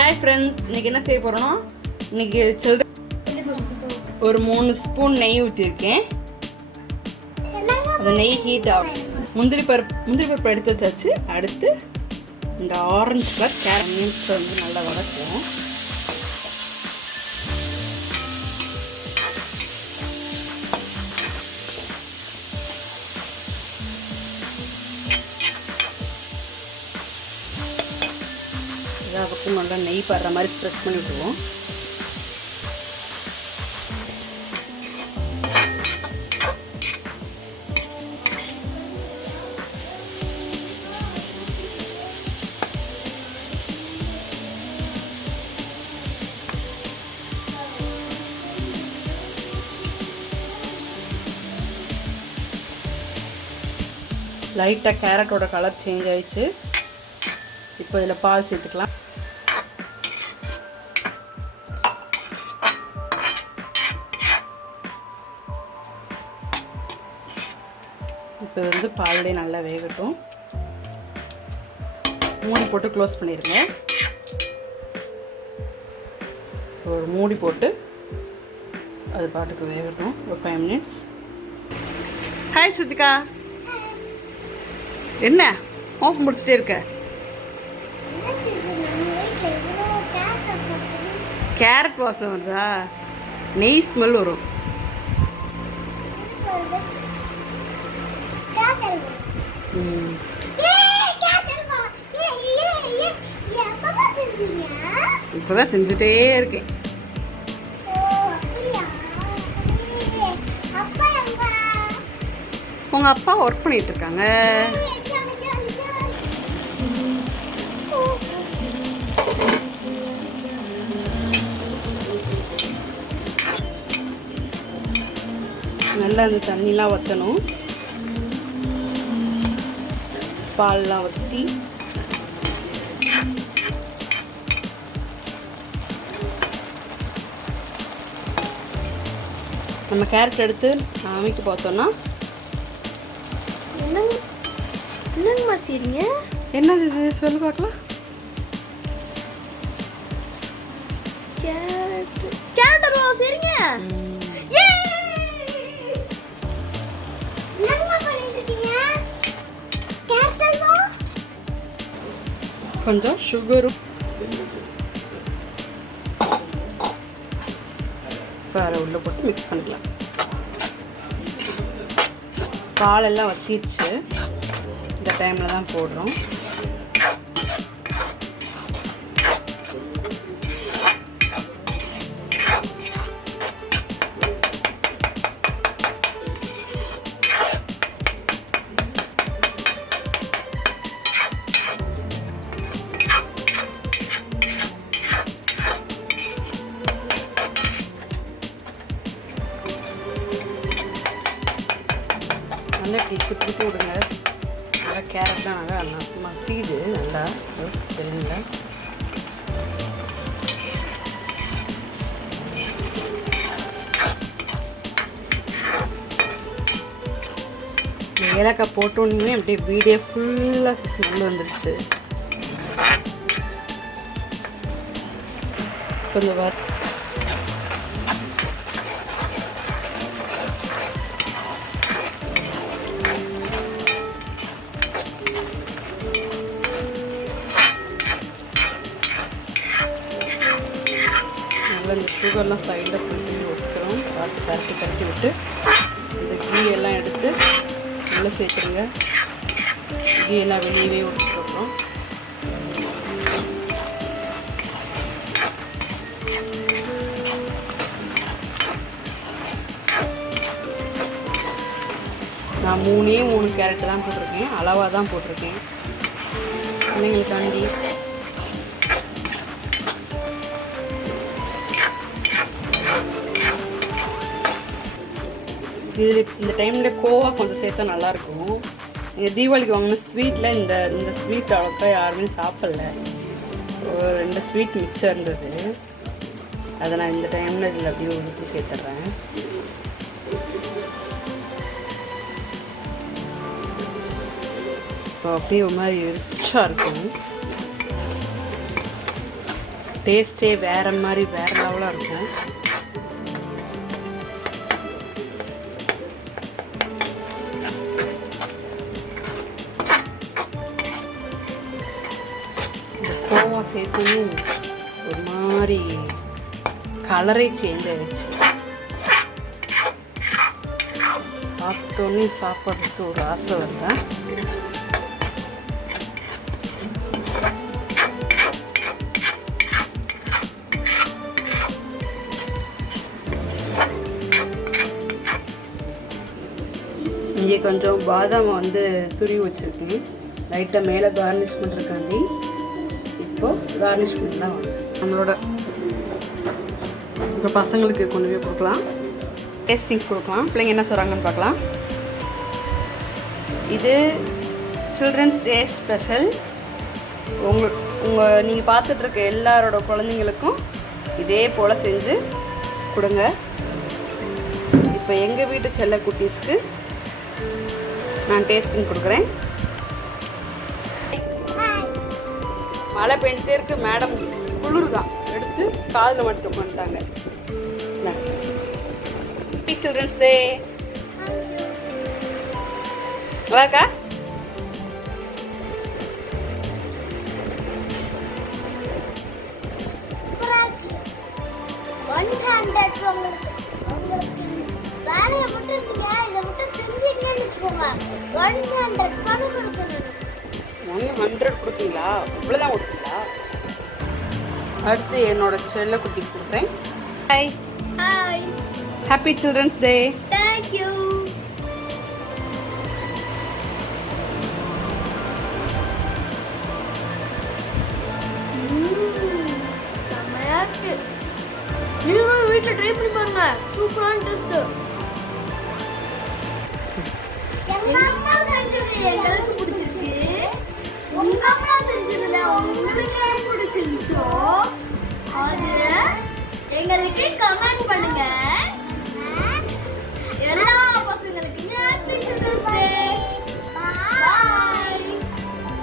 Hi friends இன்னைக்கு என்ன செய்ய போகிறோம்னா இன்னைக்கு சில்ட்ரன் ஒரு மூணு ஸ்பூன் நெய் ஊற்றிருக்கேன் அந்த நெய் ஹீட் ஆகும் முந்திரி பருப்பு முந்திரி பருப்பு எடுத்து வச்சாச்சு. அடுத்து இந்த ஆரஞ்சு கலர் கேரட் வந்து நல்லா வதக்குவோம். எல்லா நல்லா நெய் படுற மாதிரி ப்ரெஸ் பண்ணி விடுவோம் லைட்டாக கேரட்டோட கலர் சேஞ்ச் ஆயிடுச்சு. இப்போ இதில் பால் சேர்த்துக்கலாம். இது வந்து பால்லே நல்லா வேகட்டும். மூடி போட்டு க்ளோஸ் பண்ணிடுங்க ஒரு மூடி போட்டு அது பாட்டுக்கு வேகட்டும். ஒரு ஃபைவ் மினிட்ஸ் ஹாய் ஸ்ருதிகா என்ன? ஓப்பன் பிடிச்சிட்டே இருக்க. கேரட் வாசம் வருதா? நெய் ஸ்மெல் வரும். இப்பதான் செஞ்சுட்டே இருக்கேன். உங்க அப்பா ஒர்க் பண்ணிட்டு இருக்காங்க. நல்லா அந்த தண்ணிலாம் வற்றணும் பால்லாம் வற்றி நம்ம கேரட் எடுத்து அமைக்க பார்த்தோம்னா என்னங்கம்மா செய்றீங்க? என்னது இது? சொல்லு பார்க்கலாம். கேரட். கொஞ்சம் சுகரும் இப்போ அதை உள்ளே போட்டு மிக்ஸ் பண்ணிக்கலாம். பாலெல்லாம் வத்திடுச்சு இந்த டைமில் தான் போடுறோம். நல்லா இப்படி பிடிச்சி விடுங்க. நல்லா கேரட்லாம் நல்லா மசியுது நல்லா. தெரியுங்களா ஏலக்காய் போட்டோன்னே அப்படியே வீடியோ ஃபுல்லாக ஸ்மெல் வந்துடுச்சு கொஞ்சம் இந்த எல்லாம் சைடில் பண்ணி ஒட்டுக்கிறோம் பார்த்து கரைச்சி கரைச்சி விட்டு இந்த கீ எல்லாம் எடுத்து உள்ளே சேர்த்துருங்க. கீ எல்லாம் வெளியவே விட்டுருக்குறோம் நான் மூணே மூணு கேரட் தான் போட்டிருக்கேன். அளவாக தான் போட்டிருக்கேன். பிள்ளைங்களுக்காண்டி இது இந்த டைமில் கோவா கொஞ்சம் சேர்த்தா நல்லாயிருக்கும். நீங்கள் தீபாவளிக்கு வாங்கின ஸ்வீட்டில் இந்த இந்த ஸ்வீட் அவ்வளோக்கா யாருமே சாப்பிடல. ஒரு ரெண்டு ஸ்வீட் மிச்சம் இருந்தது. அதை நான் இந்த டைமில் இதில் அப்படியே ஊற்றி சேர்த்துட்றேன். இப்போ அப்படியே ஒரு மாதிரி ரிச்சாக இருக்கும். டேஸ்ட்டே வேறு மாதிரி வேறு லெவலாக இருக்கும். சேர்த்தும் ஒரு மாதிரி கலரை சேஞ்ச் ஆயிடுச்சு சாப்பிட்டோன்னே சாப்பிட்றதுக்கு ஒரு ஆசை வருதா? இங்கே கொஞ்சம் பாதாம் வந்து துணி வச்சுருக்கேன். லைட்டாக மேலே கார்னிஷ் பண்ணுறக்காண்டி இப்போது கார்னிஷ் பண்ணலாம் நம்மளோட இப்போ பசங்களுக்கு கொண்டு போய் கொடுக்கலாம். டேஸ்டிங் கொடுக்கலாம். பிள்ளைங்க என்ன சொல்கிறாங்கன்னு பார்க்கலாம். இது சில்ட்ரன்ஸ் டே ஸ்பெஷல் உங்கள் உங்கள் நீங்கள் பார்த்துட்ருக்க எல்லாரோட குழந்தைங்களுக்கும் இதே போல் செஞ்சு கொடுங்க. இப்போ எங்கள் வீட்டு செல்ல குட்டீஸ்க்கு நான் டேஸ்டிங் கொடுக்குறேன். பெஞ்சிட்டே இருக்கு. மேடம் குளிர் தான் எடுத்து காதில் மட்டும் பண்ணிட்டாங்க. ஹாப்பி சில்ட்ரன்ஸ் டே நல்லா இருக்கா வேலையை மட்டும் இருக்குங்க இதை மட்டும் செஞ்சீங்கன்னு வச்சுக்கோங்க ஒன் ஹண்ட்ரட் பணம் கொடுக்கணும் ஒன் ஹண்ட்ரட் கொடுப்பீங்களா இவ்வளோதான் கொடுப்பீங்களா அடுத்து என்னோட செல்ல குட்டி கொடுக்குறேன். Hi hi happy children's day thank you நீங்களும் வீட்டில் ட்ரை பண்ணி பாருங்க சூப்பரான டேஸ்ட் எங்களுக்கு கமெண்ட் பண்ணுங்க. எல்லா பசங்களுக்கும் happy children's day bye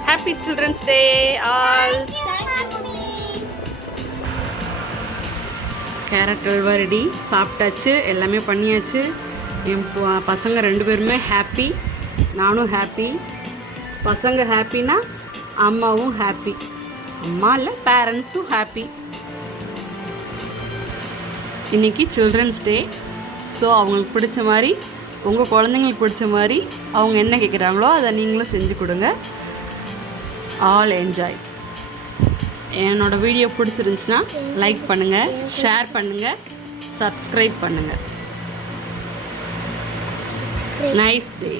happy children's day all carrot halwa ready சாப்பிட்டாச்சு எல்லாமே பண்ணியாச்சு. என் பசங்க ரெண்டு பேருமே ஹாப்பி நானும் ஹாப்பி பசங்க ஹாப்பினா அம்மாவும் ஹாப்பி அம்மா இல்லை பேரண்ட்ஸும் ஹாப்பி இன்னைக்கு சில்ட்ரன்ஸ் டே ஸோ அவங்களுக்கு பிடிச்ச மாதிரி உங்கள் குழந்தைங்களுக்கு பிடிச்ச மாதிரி அவங்க என்ன கேட்குறாங்களோ அதை நீங்களும் செஞ்சு கொடுங்க. ஆல் என்ஜாய் என்னோடய வீடியோ பிடிச்சிருந்துச்சுன்னா லைக் பண்ணுங்கள் ஷேர் பண்ணுங்கள் சப்ஸ்கிரைப் பண்ணுங்கள் நைஸ் டே